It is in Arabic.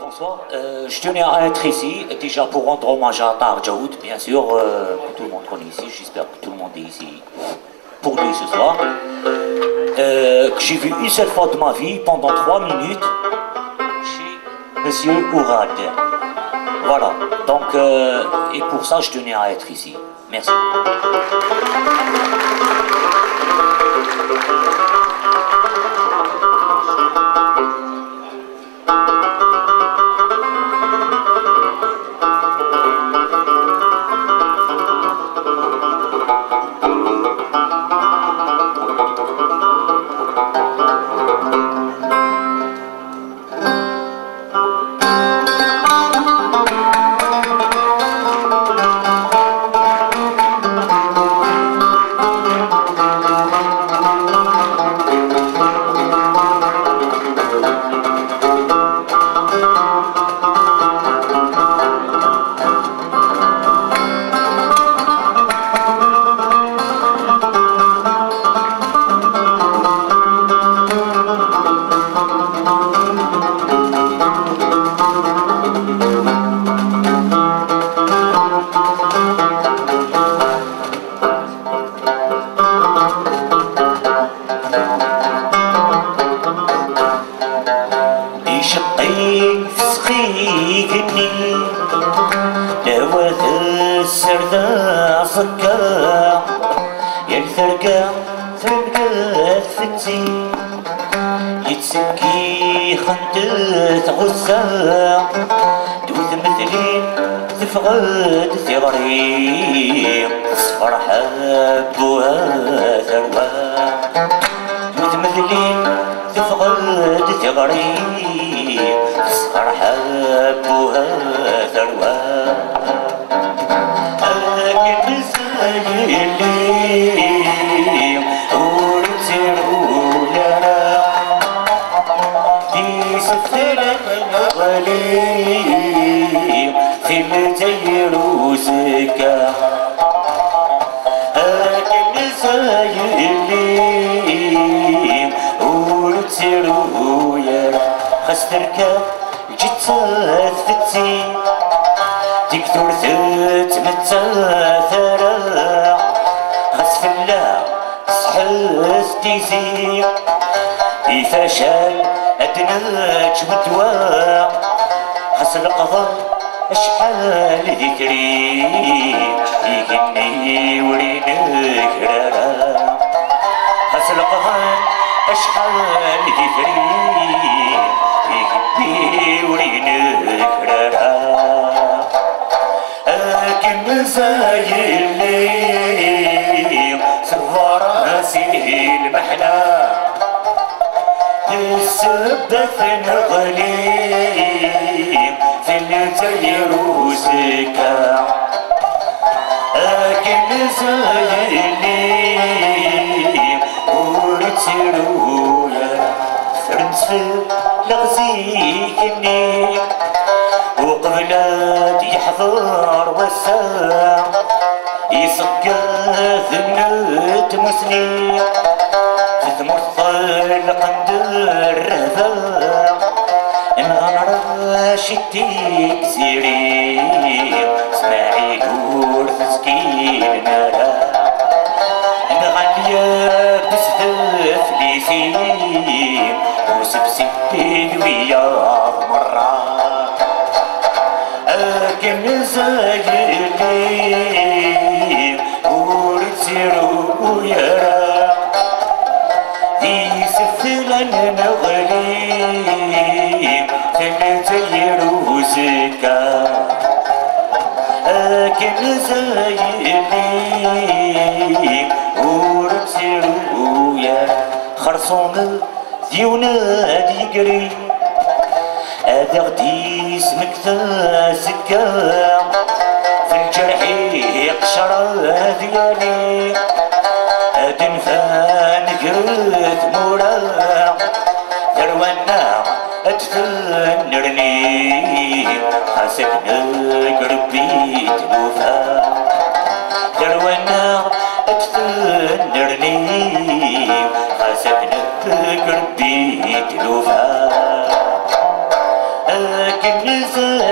Bonsoir, je tenais à être ici déjà pour rendre hommage à Tahar Djaoud, bien sûr, que tout le monde connaît ici, j'espère que tout le monde est ici pour lui ce soir. Que j'ai vu une seule fois de ma vie pendant 3 minutes chez Monsieur Ourad. Voilà, donc, et pour ça je tenais à être ici. Merci. يتسكي خندت غزة دوث مثلي تفقد ثغري صفر حبوها ثروة دوث مثلي تفقد ثغري صفر حبوها ثروة أكل سايلي تركب جيت فتي تكثر تمتثر خسف الله صحت تيزي يفشل أدناج ودواء خس القضاء أشحال ذكري يغني ورينك رارا خس القضاء أشحال ذكري ورينك رارا أكن زايلي صفر راسي المحلى السبث نغلي في التير وزكا أكن زايلي ورتيرو يا فرنسي لغزيكني وقبلات يحضر وسام يسقى ذنت مسني تتمثل قند الرهبة انغمر شتيك سيري اسمعي قول مسكين نارا انغالية بسدف ليسي وسبسيد ويا مرة أكن زايلي ورتيرو يرى ذي سفلان نغلي تنتيرو زكا أكن زايلي ورتيرو يرى خرصوم ديونا ديقري هذا غدي اسمك سكا في الجرح يقشر ديالي هاد نفان قريت مورا ثروانا اتفنرني خاسك نقربي تنوفا ثروانا اتفنرني خاسك نقربي تنوفا les